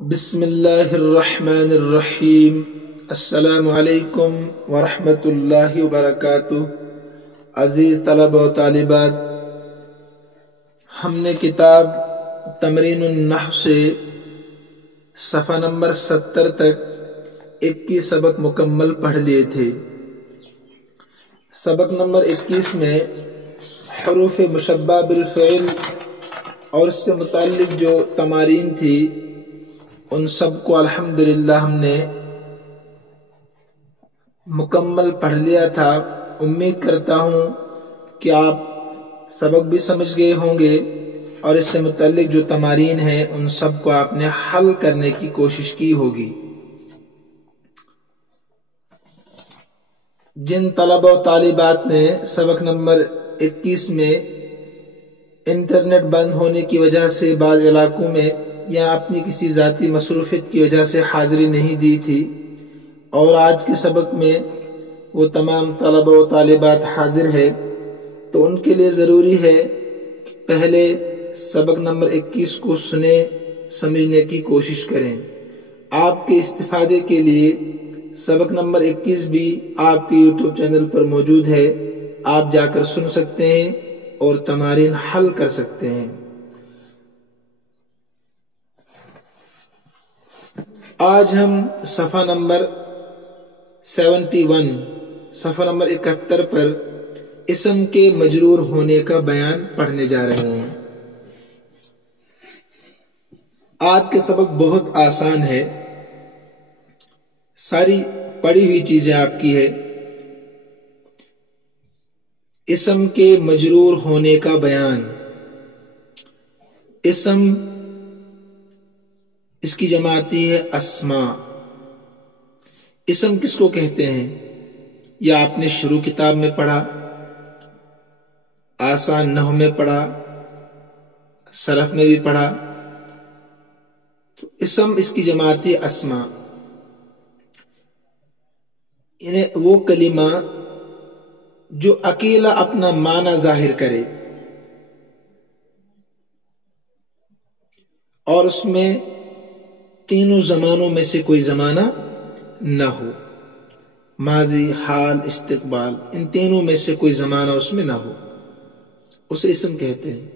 بسم اللہ الرحمن الرحیم۔ السلام علیکم ورحمۃ اللہ وبرکاتہ۔ عزیز طلبہ و طالبات، ہم نے کتاب تمرین النحو سے صفحہ نمبر 70 تک 21 سبق مکمل پڑھ لیے تھے۔ سبق نمبر 21 میں حروف مشبہ بالفعل اور اس سے متعلق جو تمارین تھی ان سب کو الحمدللہ ہم نے مکمل پڑھ لیا تھا۔ امید کرتا ہوں کہ آپ سبق بھی سمجھ گئے ہوں گے اور اس سے متعلق جو تمارین ہیں ان سب کو آپ نے حل کرنے کی کوشش کی ہوگی۔ جن طلبہ و طالبات نے سبق نمبر 21 میں انٹرنیٹ بند ہونے کی وجہ سے بعض علاقوں میں یا اپنی کسی ذاتی مصروفیت کی وجہ سے حاضری نہیں دی تھی اور آج کے سبق میں وہ تمام طلبہ و طالبات حاضر ہے، تو ان کے لیے ضروری ہے کہ پہلے سبق نمبر 21 کو سنیں، سمجھنے کی کوشش کریں۔ آپ کے استفادے کے لیے سبق نمبر 21 بھی آپ کے یوٹیوب چینل پر موجود ہے، آپ جا کر سن سکتے ہیں اور تمارین حل کر سکتے ہیں۔ آج ہم صفحہ نمبر 71 صفحہ نمبر 71 پر اسم کے مجرور ہونے کا بیان پڑھنے جا رہے ہیں۔ آج کا سبق بہت آسان ہے، ساری پڑھی ہوئی چیزیں آپ کی ہے۔ اسم کے مجرور ہونے کا بیان۔ اسم اس کی جمع آتی ہے اسماء۔ اسم کس کو کہتے ہیں؟ یا آپ نے شروع کتاب میں پڑھا، آسان نحو میں پڑھا، صرف میں بھی پڑھا، تو اسم اس کی جمع آتی ہے اسماء۔ انہیں وہ کلمہ جو اکیلا اپنا معنی ظاہر کرے اور اس میں تینوں زمانوں میں سے کوئی زمانہ نہ ہو، ماضی، حال، استقبال، ان تینوں میں سے کوئی زمانہ اس میں نہ ہو، اسے اسم کہتے ہیں۔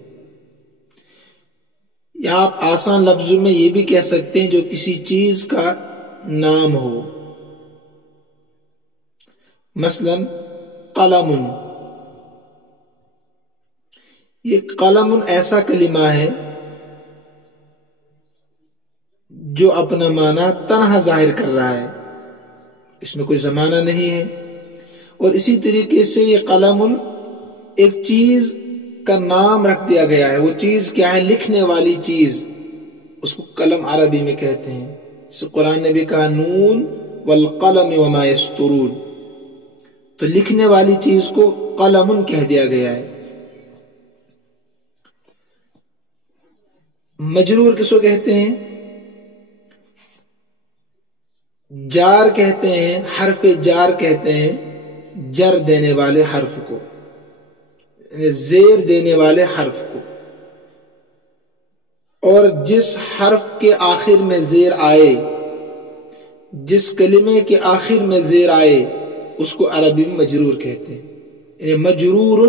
یا آپ آسان لفظوں میں یہ بھی کہہ سکتے ہیں جو کسی چیز کا نام ہو، مثلا قلم۔ یہ قلم ایسا کلمہ ہے جو اپنا معنی تنہا ظاہر کر رہا ہے، اس میں کوئی زمانہ نہیں ہے۔ اور اسی طریقے سے یہ قلم ایک چیز کا نام رکھ دیا گیا ہے۔ وہ چیز کیا ہے؟ لکھنے والی چیز، اس کو قلم عربی میں کہتے ہیں۔ اس قرآن نے بھی کہا نون والقلم وما یسطرون، تو لکھنے والی چیز کو قلم کہہ دیا گیا ہے۔ مجرور کس کو کہتے ہیں؟ جار کہتے ہیں، حرف جار کہتے ہیں جر دینے والے حرف کو، یعنی زیر دینے والے حرف کو۔ اور جس حرف کے آخر میں زیر آئے، جس کلمے کے آخر میں زیر آئے، اس کو عربی میں مجرور کہتے ہیں۔ یعنی مجرور،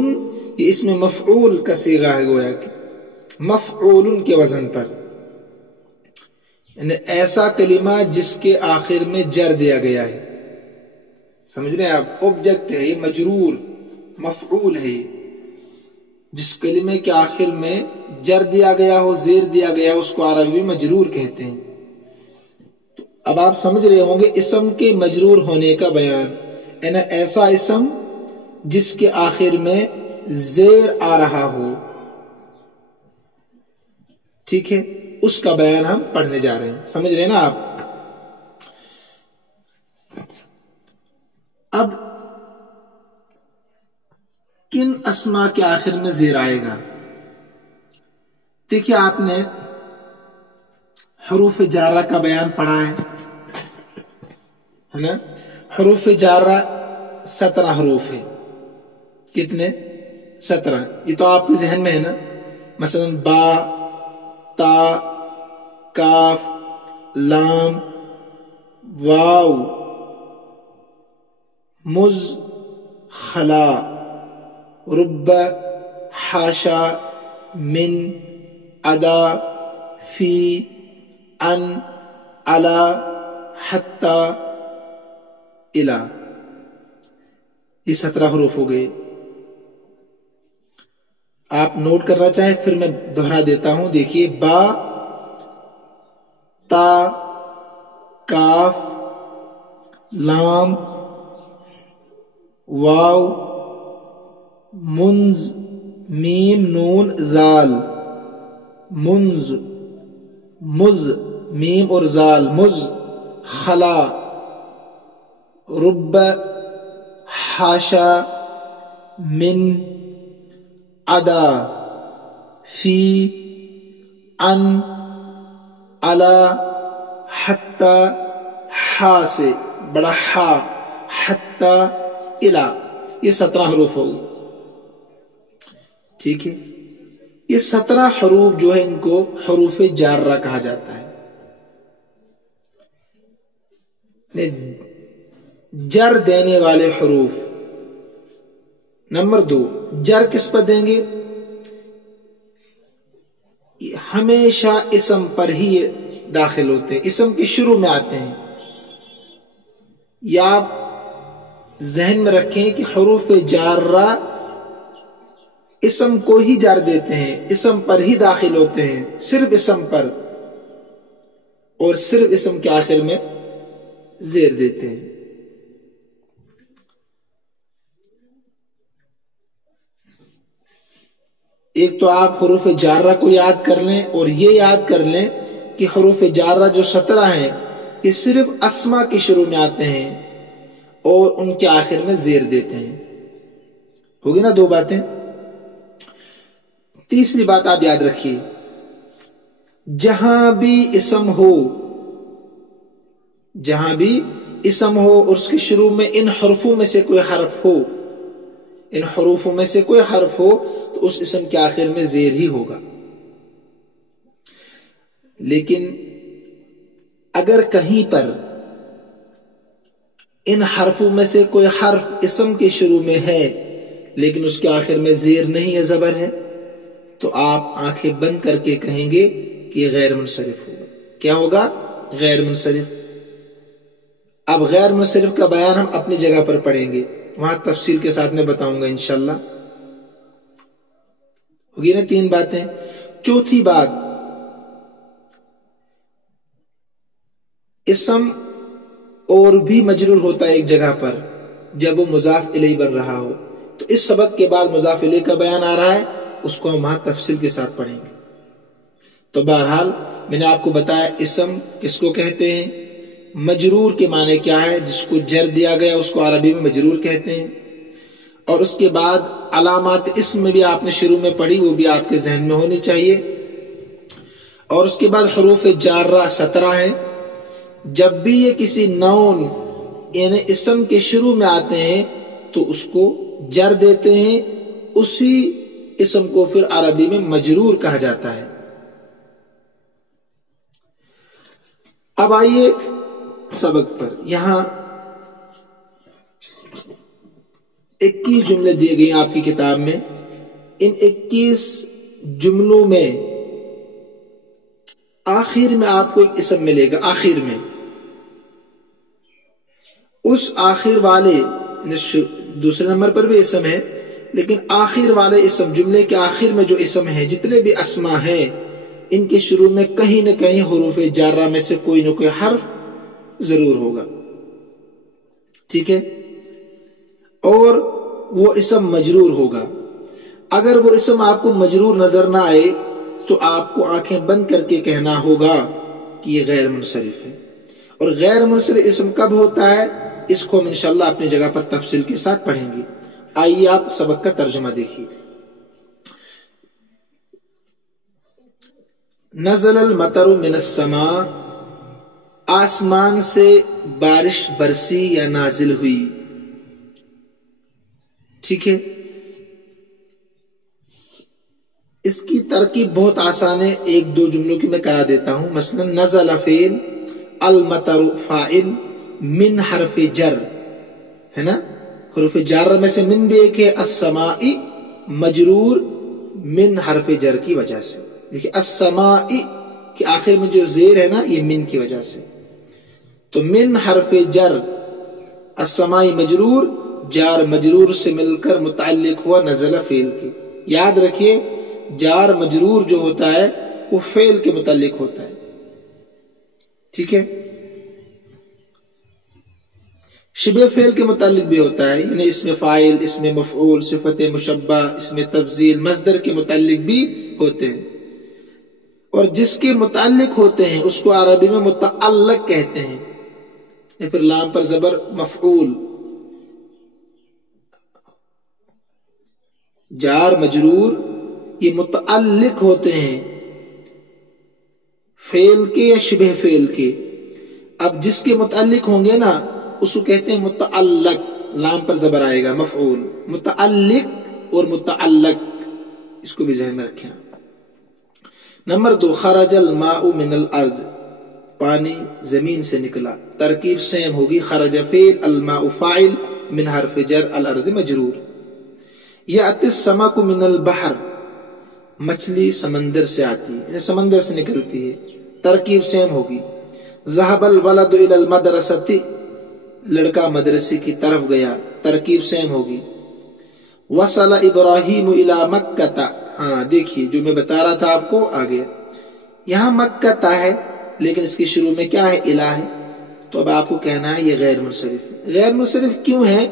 یہ اس میں مفعول کا صیغہ ہے، گویا کہ مفعول کے وزن پر، یعنی ایسا کلمہ جس کے آخر میں جر دیا گیا ہے۔ سمجھ رہے ہیں آپ؟ آبجیکٹ ہے یہ، مجرور مفعول ہے، جس کلمے کے آخر میں جر دیا گیا ہو، زیر دیا گیا، اس کو عربی میں مجرور کہتے ہیں۔ تو اب آپ سمجھ رہے ہوں گے اسم کے مجرور ہونے کا بیان، یعنی ایسا اسم جس کے آخر میں زیر آ رہا ہو، ٹھیک ہے، اس کا بیان ہم پڑھنے جا رہے ہیں۔ سمجھ رہے ہیں نا آپ؟ اب کن اسما کے آخر میں زیر آئے گا؟ دیکھیے، آپ نے حروف جارہ کا بیان پڑھا ہے نا؟ حروف جارہ 17 حروف ہے۔ کتنے؟ 17۔ یہ تو آپ کے ذہن میں ہے نا، مثلا با، تا، کاف، لام واو مز خلا رب حاشا من ادا فی ان علا حتی الا. یہ 17 حروف ہو گئے. آپ نوٹ کرنا چاہیں پھر میں دوہرا دیتا ہوں. دیکھیے با تا کاف لام واو منز میم نون زال منز مز میم اور زال مز خلا رب حاشا من ادا فی ان علا حتی ہا سے بڑا ہا حتی الا. یہ 17 حروف ہو گئے. ٹھیک ہے. یہ 17 حروف جو ہے ان کو حروف جارہ کہا جاتا ہے. جر دینے والے حروف. نمبر 2 جر کس پر دیں گے؟ ہمیشہ اسم پر ہی داخل ہوتے ہیں، اسم کے شروع میں آتے ہیں. یا آپ ذہن میں رکھیں کہ حروف جارہ اسم کو ہی جر دیتے ہیں، اسم پر ہی داخل ہوتے ہیں، صرف اسم پر، اور صرف اسم کے آخر میں زیر دیتے ہیں. ایک تو آپ حروف جارہ کو یاد کر لیں اور یہ یاد کر لیں کہ حروف جارہ جو 17 ہیں یہ صرف اسما کے شروع میں آتے ہیں اور ان کے آخر میں زیر دیتے ہیں. ہوگی نا 2 باتیں. تیسری بات آپ یاد رکھیے، جہاں بھی اسم ہو اور اس کے شروع میں ان حروفوں میں سے کوئی حرف ہو تو اس اسم کے آخر میں زیر ہی ہوگا. لیکن اگر کہیں پر ان حرفوں میں سے کوئی حرف اسم کے شروع میں ہے لیکن اس کے آخر میں زیر نہیں ہے، زبر ہے، تو آپ آنکھیں بند کر کے کہیں گے کہ یہ غیر منصرف ہوگا. کیا ہوگا؟ غیر منصرف. اب غیر منصرف کا بیان ہم اپنی جگہ پر پڑھیں گے، وہاں تفصیل کے ساتھ میں بتاؤں گا انشاءاللہ. ہوگی نا 3 باتیں. چوتھی بات، اسم اور بھی مجرور ہوتا ہے ایک جگہ پر جب وہ مضاف الیہ بن رہا ہو. تو اس سبق کے بعد مضاف الیہ کا بیان آ رہا ہے، اس کو ہم وہاں تفصیل کے ساتھ پڑھیں گے. تو بہرحال میں نے آپ کو بتایا اسم کس کو کہتے ہیں، مجرور کے معنی کیا ہے، جس کو جر دیا گیا اس کو عربی میں مجرور کہتے ہیں. اور اس کے بعد علامات اسم میں بھی آپ نے شروع میں پڑھی، وہ بھی آپ کے ذہن میں ہونی چاہیے. اور اس کے بعد حروف جارہ 17 ہیں. جب بھی یہ کسی نون یعنی اسم کے شروع میں آتے ہیں تو اس کو جر دیتے ہیں، اسی اسم کو پھر عربی میں مجرور کہا جاتا ہے. اب آئیے سبق پر. یہاں 21 جملے دیے گئے ہیں آپ کی کتاب میں. ان 21 جملوں میں آخر میں آپ کو ایک اسم ملے گا. آخر میں اس آخر والے، دوسرے نمبر پر بھی اسم ہے لیکن آخر والے اسم، جملے کے آخر میں جو اسم ہے، جتنے بھی اسما ہیں، ان کے شروع میں کہیں نہ کہیں حروف جارہ میں سے کوئی نہ کوئی حرف ضرور ہوگا. ٹھیک ہے. اور وہ اسم مجرور ہوگا. اگر وہ اسم آپ کو مجرور نظر نہ آئے تو آپ کو آنکھیں بند کر کے کہنا ہوگا کہ یہ غیر منصرف ہے. اور غیر منصرف اسم کب ہوتا ہے، اس کو ہم انشاءاللہ اپنی جگہ پر تفصیل کے ساتھ پڑھیں گے. آئیے آپ سبق کا ترجمہ دیکھیے. نزل المطر من السماء، آسمان سے بارش برسی یا نازل ہوئی. ٹھیک ہے. اس کی ترکیب بہت آسان ہے، 1-2 جملوں کی میں کرا دیتا ہوں. مثلا نزل فعل، المطر فاعل، من حرف جر ہے نا، حروف جر میں سے من بھی ایک ہے، السمائی مجرور من حرف جر کی وجہ سے. دیکھیے السمائی کہ آخر میں جو زیر ہے نا یہ من کی وجہ سے، تو من حرف جر السمائی مجرور، جار مجرور سے مل کر متعلق ہوا نزل فعل کے. یاد رکھیے جار مجرور جو ہوتا ہے وہ فعل کے متعلق ہوتا ہے، ٹھیک ہے. شبہ فعل کے متعلق بھی ہوتا ہے، یعنی اسم فاعل، اسم مفعول، صفت مشبہ، اسم تفضیل، مصدر کے متعلق بھی ہوتے ہیں. اور جس کے متعلق ہوتے ہیں اس کو عربی میں متعلق کہتے ہیں. پھر لام پر زبر مفعول، جار مجرور یہ متعلق ہوتے ہیں فعل کے یا شبہ فعل کے. اب جس کے متعلق ہوں گے نا اس کو کہتے ہیں متعلق، لام پر زبر آئے گا مفعول. متعلق اور متعلق اس کو بھی ذہن میں رکھیں. نمبر 2 خرج الماء من الارض، پانی زمین سے نکلا. ترکیب سیم ہوگی، خرج فعل، الماء فاعل، من حرف جر، الارض مجرور. یأتی السمک من البحر، مچھلی سمندر سے آتی ہے، یعنی سمندر سے نکلتی ہے. ترکیب سیم ہوگی. ذهب الولد الى المدرسة، لڑکا مدرسے کی طرف گیا. ترکیب سیم ہوگی. وصل ابراہیم الى مکہ، ہاں دیکھیے جو میں بتا رہا تھا آپ کو آگے، یہاں مکہ تا ہے لیکن اس کی شروع میں کیا ہے، الہ ہے. تو اب آپ کو کہنا ہے یہ غیر منصرف ہے. غیر منصرف کیوں ہے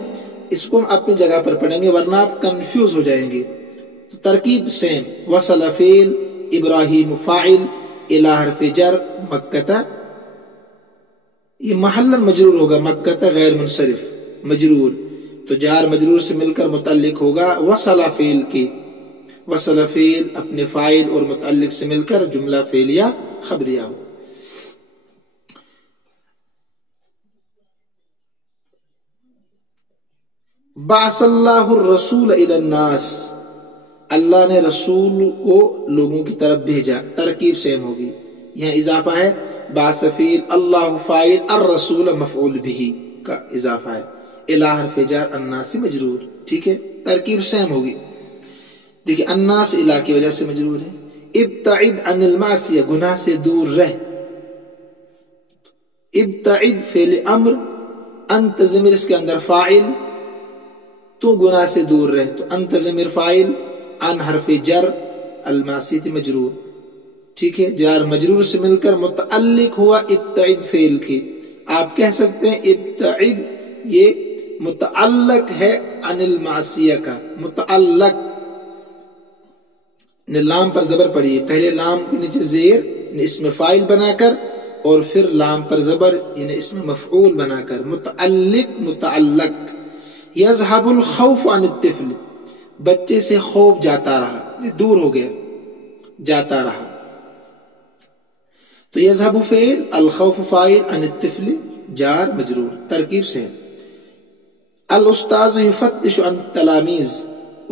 اس کو ہم اپنی جگہ پر پڑھیں گے ورنہ آپ کنفیوز ہو جائیں گے. ترکیب سیم، وصل فعل، ابراہیم فاعل، الہ حرف جر، مکہ یہ محل مجرور ہوگا. مکہ غیر منصرف مجرور، تو جار مجرور سے مل کر متعلق ہوگا وصل فعل کی. وصل فعل اپنے فاعل اور متعلق سے مل کر جملہ فعلیہ خبریہ ہو. بعث اللہ الرسول الی الناس، اللہ نے رسول کو لوگوں کی طرف بھیجا. ترکیب سیم ہوگی. یہاں اضافہ ہے، بعث فعل، اللہ فاعل، الرسول مفعول به کا اضافہ ہے، الی حرف جر، الناس مجرور. ٹھیک ہے، ترکیب سیم ہوگی. دیکھیں الناس الی کی وجہ سے مجرور ہے. ابتعد عن المعصیہ، گناہ سے دور رہ. ابتعد فعل امر، انت ضمیر اس کے اندر فاعل، تو گناہ سے دور رہ، تو انت ضمیر فاعل، عن حرف جر، المعصیہ مجرور. ٹھیک ہے، جار مجرور سے مل کر متعلق ہوا ابتعد فعل کی. آپ کہہ سکتے ہیں ابتعد یہ متعلق ہے عن المعصیہ کا، متعلق. لام پر زبر پڑھیے، پہلے لام کے نیچے زیر یعنی اسم فاعل بنا کر اور پھر لام پر زبر یعنی اسم مفعول بنا کر، متعلق متعلق. یذهب الخوف عن الطفل، بچے سے خوف جاتا رہا، دور ہو گیا، جاتا رہا. تو یذهب فعل، الخوف فاعل، عن الطفل جار مجرور. ترکیب سے الاستاذ یفتش عن التلاميذ،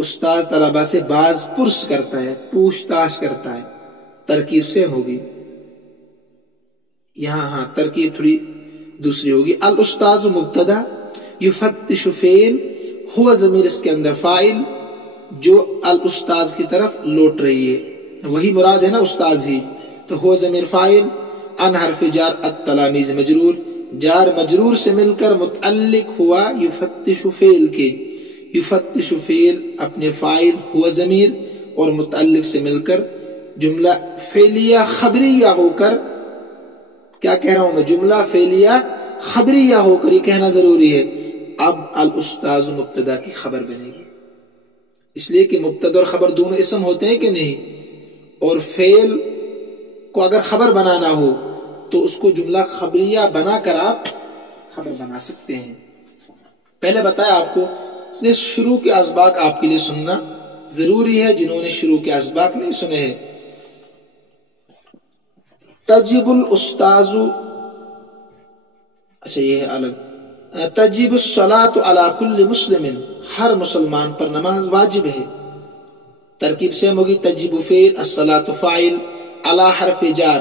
استاذ طلبہ سے باز پرس کرتا ہے، پوچھ تاچھ کرتا ہے. ترکیب سیم ہوگی. یہاں ہاں ترکیب تھوڑی دوسری ہوگی. الاستاذ مبتدا، یفتش فعل، ہوا ضمیر اس کے اندر فاعل جو الاستاذ کی طرف لوٹ رہی ہے، وہی مراد ہے نا استاذ ہی، تو ہوا ضمیر فاعل، عن حرف جار، التلاميذ مجرور. جار مجرور سے مل کر متعلق ہوا یفتش فعل کے. یفتش فعل اپنے فاعل ہوا ضمیر اور متعلق سے مل کر جملہ فعلیہ خبریہ ہو کر، کیا کہہ رہا ہوں میں، جملہ فعلیہ خبریہ ہو کر، یہ کہنا ضروری ہے. اب الاستاذ مبتدا کی خبر بنے گی، اس لیے کہ مبتدا اور خبر دونوں اسم ہوتے ہیں کہ نہیں، اور فعل کو اگر خبر بنانا ہو تو اس کو جملہ خبریہ بنا کر آپ خبر بنا سکتے ہیں. پہلے بتایا آپ کو، اس لیے شروع کے اسباق آپ کے لیے سننا ضروری ہے جنہوں نے شروع کے اسباق نہیں سنے ہیں. تجب الاستاذ، اچھا یہ ہے الگ. تجب الصلاۃ علی کل مسلم، ہر مسلمان پر نماز واجب ہے. ترکیب سے ہوگی. تجب فعل، الصلاۃ فاعل، علی حرف جار،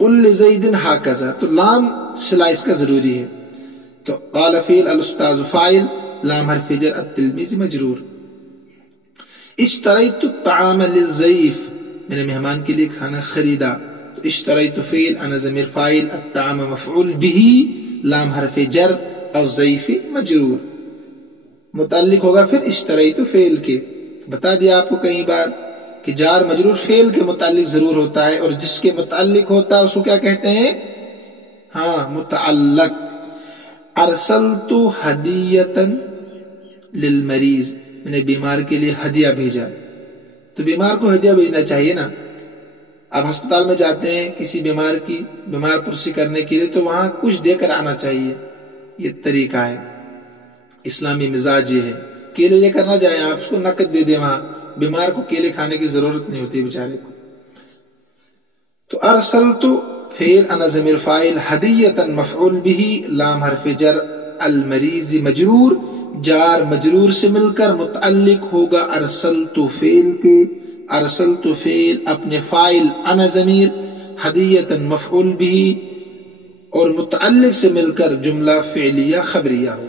قل لزید ہاکذا، تو لام صلہ اس کا ضروری ہے. تو قال فعل، الاستاذ فاعل، لام حرف جر، التلمیذ مجرور. اشتریت الطعام للضیف، میں نے مہمان کے لیے کھانا خریدا. تو اشتریت فعل، انا ضمیر فاعل، الطعام مفعول به، لام حرف جر، الضیف مجرور. متعلق ہوگا پھر اشتریت فعل کے. بتا دیا آپ کو کئی بار کہ جار مجرور فعل کے متعلق ضرور ہوتا ہے، اور جس کے متعلق ہوتا ہے اس کو کیا کہتے ہیں؟ ہاں، متعلق. ارسلت ہدیۃ للمریض، میں نے بیمار کے لیے ہدیہ بھیجا. تو بیمار کو ہدیہ بھیجنا چاہیے نا. اب ہسپتال میں جاتے ہیں کسی بیمار پرسی کرنے کے لیے، تو وہاں کچھ دے کر آنا چاہیے. یہ طریقہ ہے، اسلامی مزاج یہ ہے. کیلے لے کر نہ جائیں آپ، اس کو نقد دے دیں. وہاں بیمار کو کیلے کھانے کی ضرورت نہیں ہوتی بیچارے کو. تو ارسلت فعل، انا ضمیر فاعل، ہدیۃ مفعول به، لام حرف جر، المریض مجرور. جار مجرور سے مل کر متعلق ہوگا ارسلت فعل کے. ارسلت فعل اپنے فاعل انا ضمیر، ہدیۃ مفعول به، اور متعلق سے مل کر جملہ فعلیہ خبریہ ہو.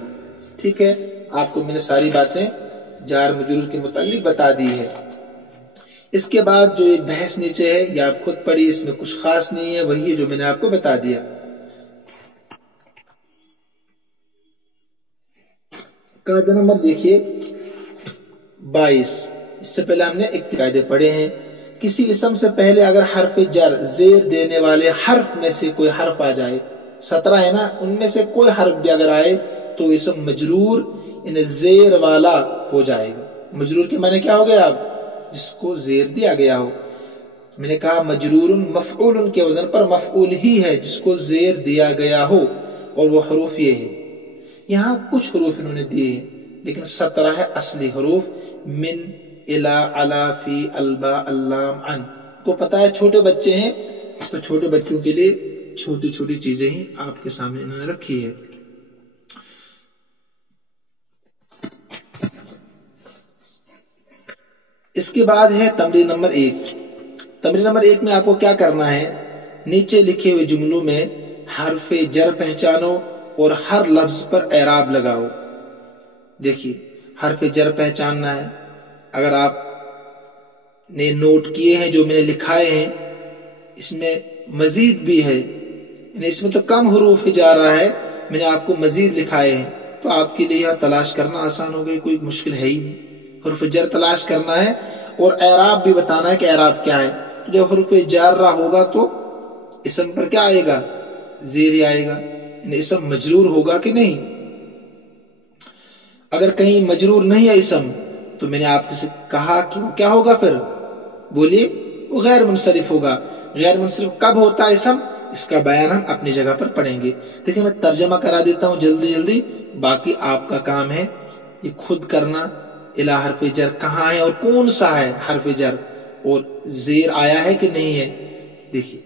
ٹھیک ہے، آپ کو میں نے ساری باتیں جار مجرور کے متعلق بتا دی ہے. اس کے بعد جو یہ بحث نیچے ہے یہ آپ خود پڑھی، اس میں کچھ خاص نہیں ہے، وہی ہے جو میں نے آپ کو بتا دیا. قاعدہ نمبر دیکھیے 22. اس سے پہلے ہم نے ایک قاعدے پڑھے ہیں. کسی اسم سے پہلے اگر حرف جر زیر دینے والے حرف میں سے کوئی حرف آ جائے، 17 ہے نا، ان میں سے کوئی حرف بھی اگر آئے تو اسم مجرور زیر والا ہو جائے گا. مجرور کے معنی کیا ہو گیا؟ اب جس کو زیر دیا گیا ہو. میں نے کہا مجرور مفعول کے وزن پر مفعول ہی ہے جس کو زیر دیا گیا ہو، اور وہ حروف یہ ہے. یہاں کچھ حروف انہوں نے دیے ہیں لیکن 17 ہے اصلی حروف. من، الا، علا، فی، البا، اللام، عن. کو پتا ہے چھوٹے بچے ہیں تو چھوٹے بچوں کے لیے چھوٹی چھوٹی چیزیں ہی آپ کے سامنے انہوں نے رکھی ہے. اس کے بعد ہے تمرین نمبر 1. تمرین نمبر 1 میں آپ کو کیا کرنا ہے؟ نیچے لکھے ہوئے جملوں میں حرف جر پہچانو اور ہر لفظ پر اعراب لگاؤ. دیکھیے حرف جر پہچاننا ہے. اگر آپ نے نوٹ کیے ہیں جو میں نے لکھائے ہیں، اس میں مزید بھی ہے، اس میں تو کم حروف ہی جا رہا ہے، میں نے آپ کو مزید لکھائے ہیں، تو آپ کے لیے تلاش کرنا آسان ہو گئی، کوئی مشکل ہے ہی نہیں. حرف جر تلاش کرنا ہے اور اعراب بھی بتانا ہے کہ اعراب کیا ہے. تو جب حرف جارہ ہوگا تو اسم پر کیا آئے گا؟ زیر آئے گا. یعنی اسم مجرور ہوگا کہ نہیں. اگر کہیں مجرور نہیں ہے اسم تو میں نے آپ سے کہا کہ وہ کیا ہوگا؟ پھر بولیے، وہ غیر منصرف ہوگا. غیر منصرف کب ہوتا ہے اسم؟ اس کا بیان ہم اپنی جگہ پر پڑھیں گے. دیکھیں میں ترجمہ کرا دیتا ہوں جلدی جلدی، باقی آپ کا کام ہے یہ خود کرنا. الا حرف جر کہاں ہے اور کون سا ہے حرف جر، اور زیر آیا ہے کہ نہیں ہے. دیکھیے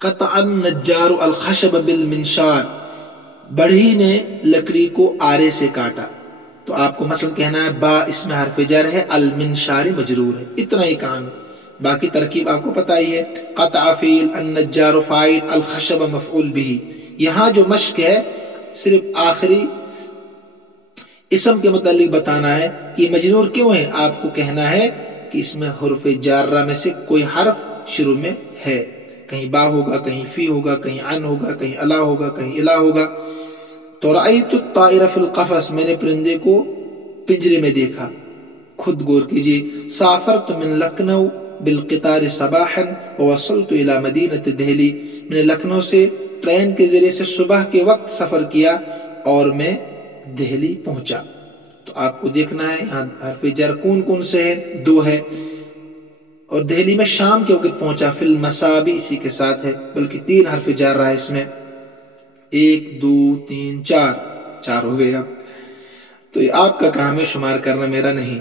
قطع النجار الخشب بالمنشار، بڑھی نے لکڑی کو آرے سے کاٹا. تو آپ کو مثلا کہنا ہے با اس میں حرف جر ہے، المنشار مجرور ہے. اتنا ہی کام ہے، باقی ترکیب آپ کو پتہ ہی ہے. قطع فعل، النجار فاعل، الخشب مفعول به. یہاں جو مشق ہے صرف آخری اسم کے متعلق بتانا ہے کہ مجرور کیوں ہے. آپ کو کہنا ہے کہ اس میں حرف جارہ میں سے کوئی حرف شروع میں ہے. کہیں با ہوگا، کہیں فی ہوگا، کہیں عن ہوگا، کہیں الا ہوگا، کہیں الا ہوگا. تو رأیت الطائر فی القفص، میں نے پرندے کو پنجرے میں دیکھا. خود غور کیجیے. سافرت من لکھنؤ بالقطار صباحا ووصلت الى مدینہ دہلی، میں نے لکھنؤ سے ٹرین کے ذریعے سے صبح کے وقت سفر کیا اور میں دہلی پہنچا. تو آپ کو دیکھنا ہے یہاں حرف جر کون کون سے ہے؟ 2 ہے. اور دہلی میں شام کے وقت پہنچا، فی المساء بھی اسی کے ساتھ ہے، بلکہ 3 حرف جر رہا ہے اس میں. 1 2 3 4 ہو گئے. اب تو یہ آپ کا کام ہے، شمار کرنا میرا نہیں.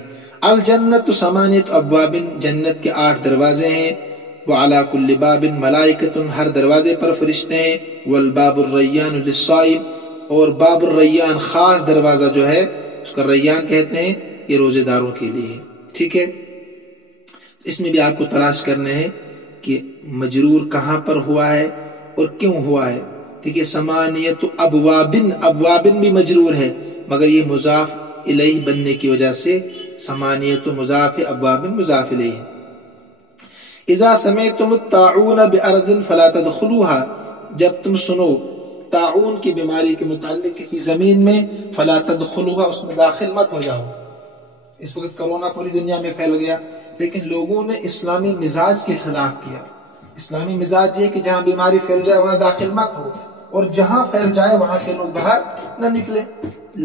الجنت 8 ابواب، جنت کے 8 دروازے ہیں. وعلی کل باب ملائکۃ، ہر دروازے پر فرشتے ہیں. والباب الریان للصائم، اور باب الریان خاص دروازہ جو ہے اس کا ریان کہتے ہیں، یہ روزے داروں کے لیے ہے. ٹھیک ہے، اس میں بھی آپ کو تلاش کرنے ہیں کہ مجرور کہاں پر ہوا ہے اور کیوں ہوا ہے. دیکھیے ثمانیۃ ابوابن، ابوابن بھی مجرور ہے مگر یہ مضاف الیہ بننے کی وجہ سے ثمانیۃ مضاف ابوابن مضاف الیہ. اذا سمعتم الطاعون بارض فلا تدخلوها، جب تم سنو طاعون کی بیماری کے متعلق کسی زمین میں، فلا تدخلوها، اس میں داخل مت ہو جاؤ. اس وقت کرونا پوری دنیا میں پھیل گیا لیکن لوگوں نے اسلامی مزاج کے خلاف کیا. اسلامی مزاج یہ کہ جہاں بیماری پھیل جائے وہاں داخل مت ہو، اور جہاں پھیل جائے وہاں کے لوگ باہر نہ نکلے.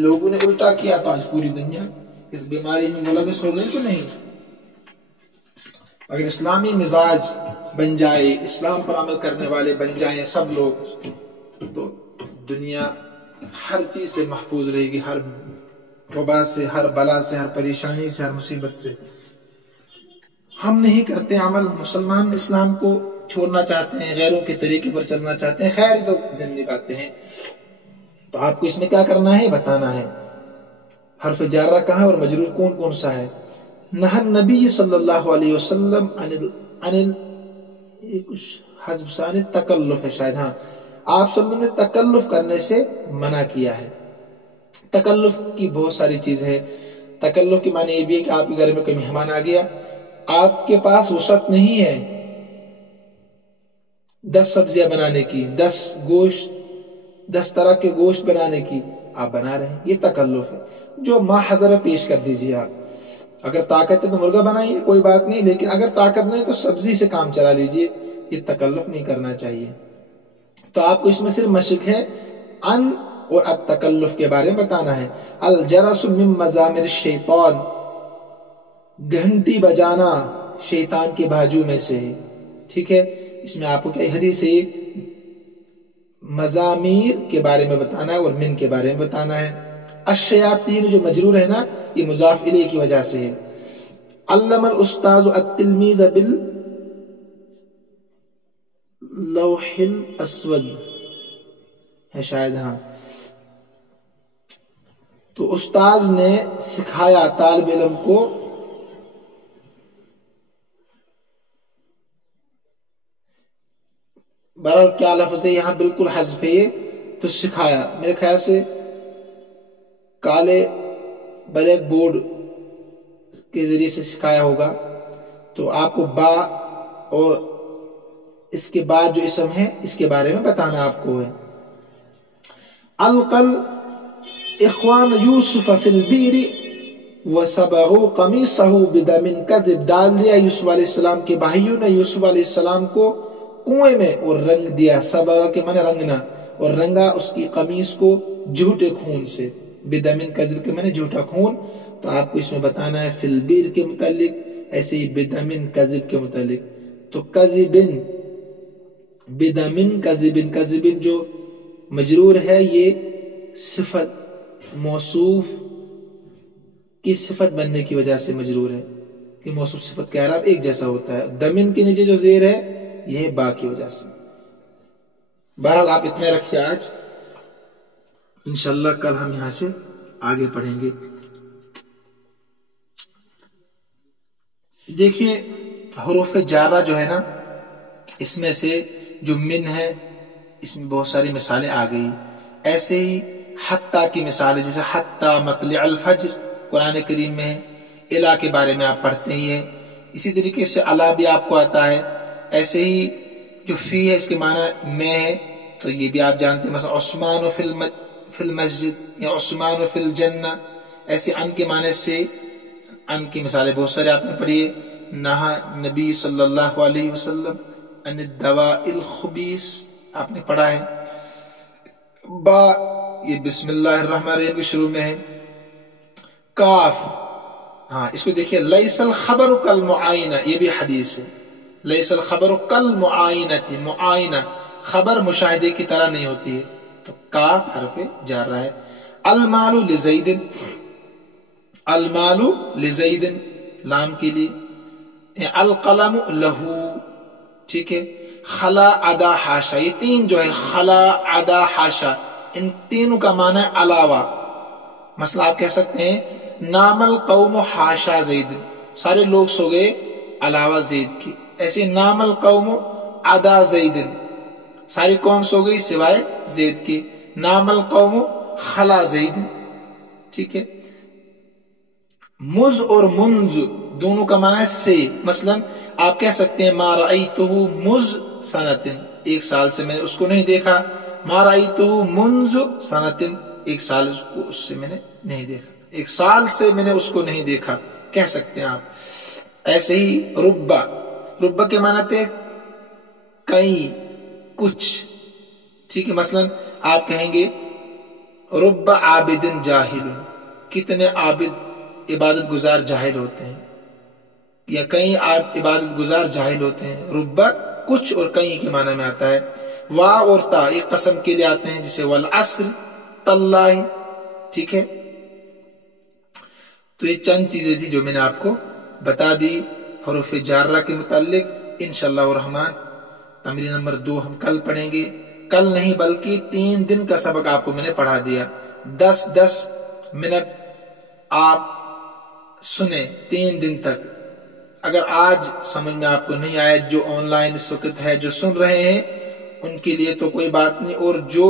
لوگوں نے الٹا کیا تو آج پوری دنیا اس بیماری میں ملوث ہو گئی کہ نہیں. اگر اسلامی مزاج بن جائے، اسلام پر عمل کرنے والے بن جائیں سب لوگ، تو دنیا ہر چیز سے محفوظ رہے گی، ہر وبا سے، ہر بلا سے، ہر پریشانی سے، ہر مصیبت سے. ہم نہیں کرتے عمل، مسلمان اسلام کو چھوڑنا چاہتے ہیں، غیروں کے طریقے پر چلنا چاہتے ہیں، خیر تو زندگی پاتے ہیں. تو آپ کو اس میں کیا کرنا ہے، بتانا ہے حرف جارہ کہاں اور مجرور کون کون سا ہے. نہى النبی صلی اللہ علیہ وسلم عن حذف ثانی تکلف ہے شاید، ہاں آپ صلی اللہ علیہ وسلم نے تکلف کرنے سے منع کیا ہے. تکلف کی بہت ساری چیز ہے. تکلف کی معنی یہ بھی ہے کہ آپ کے گھر میں کوئی مہمان آ گیا، آپ کے پاس وسعت نہیں ہے 10 سبزیاں بنانے کی، 10 طرح کے گوشت بنانے کی، آپ بنا رہے ہیں، یہ تکلف ہے. جو ما حضر پیش کر دیجیے. آپ اگر طاقت ہے تو مرغا بنائیے، کوئی بات نہیں، لیکن اگر طاقت نہیں تو سبزی سے کام چلا لیجیے. یہ تکلف نہیں کرنا چاہیے. تو آپ کو اس میں صرف مشق ہے ان اور التکلف کے بارے میں بتانا ہے. الجرس من مزامر الشیطان، گھنٹی بجانا شیطان کے بھاجو میں سے ہے. ٹھیک ہے، اس میں آپ کو کیا حدیث ہے، مزامیر کے بارے میں بتانا ہے اور من کے بارے میں بتانا ہے. الشیاطین جو مجرور ہے نا، یہ مضاف الیہ کی وجہ سے ہے. علم الاستاذ التلمیذ باللوح الاسود ہے شاید، ہاں. تو استاذ نے سکھایا طالب علم کو بہرحال کیا لفظ ہے یہاں، بالکل حذف ہے تو سکھایا. میرے خیال سے کالے بلیک بورڈ کے ذریعے سے سکھایا ہوگا. تو آپ کو با اور اس کے بعد جو اسم ہے اس کے بارے میں بتانا آپ کو ہے. القل اخوان یوسف فی البیر وصبغوا قمیصہ بدم کذب، ڈال دیا یوسف علیہ السلام کے بھائیوں نے یوسف علیہ السلام کو کنویں میں اور رنگ دیا. صبغ کے معنی رنگنا، اور رنگا اس کی قمیص کو جھوٹے خون سے. بدم کذب کے معنی جھوٹا خون. تو آپ کو اس میں بتانا ہے فی البیر کے متعلق، ایسے ہی بدم کذب کے متعلق. تو کذبن، بدم کذبن، کذبن جو مجرور ہے یہ صفت موصوف کی صفت بننے کی وجہ سے مجرور ہے، کہ موصوف صفت کا اعراب ایک جیسا ہوتا ہے. دمن کے نیچے جو زیر ہے یہ ہے با کی وجہ سے. بہرحال آپ اتنے رکھیے آج، انشاءاللہ کل ہم یہاں سے آگے پڑھیں گے. دیکھیے حروف جارہ جو ہے نا، اس میں سے جو من ہے اس میں بہت ساری مثالیں آ گئی. ایسے ہی حتیٰ کی مثال ہے، جیسے حتیٰ مطلع الفجر قرآن کریم میں ہے. الہ کے بارے میں آپ پڑھتے ہی ہیں. اسی طریقے سے الا بھی آپ کو آتا ہے. ایسے ہی جو فی ہے اس کے معنی میں ہے تو یہ بھی آپ جانتے ہیں، مثلا عثمان فی المسجد یا عثمان فی الجنہ. ایسے ان کے معنی سے ان کی مثالیں بہت سارے آپ نے پڑھی ہے. نہا نبی صلی اللہ علیہ وسلم ان الدواء الخبیث آپ نے پڑھا ہے. با یہ بسم اللہ الرحمن الرحیم کے شروع میں ہے. کاف، ہاں اس کو دیکھیے لیس الخبر کالمعائنہ، یہ بھی حدیث ہے. لیس الخبر کالمعائنۃ، معائنہ خبر مشاہدے کی طرح نہیں ہوتی ہے. تو کاف حرف جار رہا ہے. المال لزید، المال لزید لام کے لیے. القلم لہو، ٹھیک ہے. خلا عدا حاشا، یہ تین جو ہے خلا عدا حاشا، ان تینوں کا معنی ہے علاوہ. مثلا آپ کہہ سکتے ہیں نام القوم حاشا زید، سارے لوگ سو گئے علاوہ زید کی. ایسے نام القوم عدا زید، ساری قوم سو گئی سوائے زید کی. نام القوم خلا زید. ٹھیک ہے. مز اور منز دونوں کا معنی ہے سے. مثلا آپ کہہ سکتے ہیں ما رأیتہ مز سنتن، ایک سال سے میں نے اس کو نہیں دیکھا. ما رأیتہ منذ سنتن، ایک سال اس سے میں نے نہیں دیکھا، ایک سال سے میں نے اس کو نہیں دیکھا، کہہ سکتے ہیں آپ. ایسے ہی ربا، ربا کے معنی تھے کئی، کچھ. ٹھیک ہے. مثلا آپ کہیں گے رب عابد جاہل، کتنے عابد عبادت گزار جاہل ہوتے ہیں، یا کئی عبادت گزار جاہل ہوتے ہیں. ربا کچھ اور کئی کے معنی میں آتا ہے. وا اور تا ایک قسم کے لیے آتے ہیں، جسے والعصر تاللہ. ٹھیک ہے. تو یہ چند چیزیں تھی جو میں نے آپ کو بتا دی حروف جارہ کے متعلق. انشاءاللہ الرحمن تمرین نمبر 2 ہم کل پڑھیں گے. کل نہیں بلکہ 3 دن کا سبق آپ کو میں نے پڑھا دیا. 10-10 منٹ آپ سنیں 3 دن تک. اگر آج سمجھ میں آپ کو نہیں آیا، جو آن لائن اس وقت ہے جو سن رہے ہیں ان کے لیے تو کوئی بات نہیں، اور جو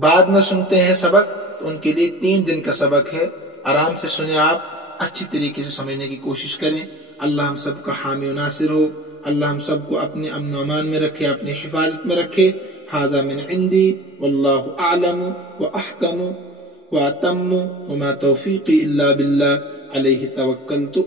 بعد میں سنتے ہیں سبق تو ان کے لیے 3 دن کا سبق ہے. آرام سے سنیں، آپ اچھی طریقے سے سمجھنے کی کوشش کریں. اللہ ہم سب کا حامی و ناصر ہو. اللہ ہم سب کو اپنے امن و امان میں رکھے، اپنی حفاظت میں رکھے. ھذا من عندی واللہ اعلم واحکم واتم وما توفیقی الا باللہ علیہ توکلت.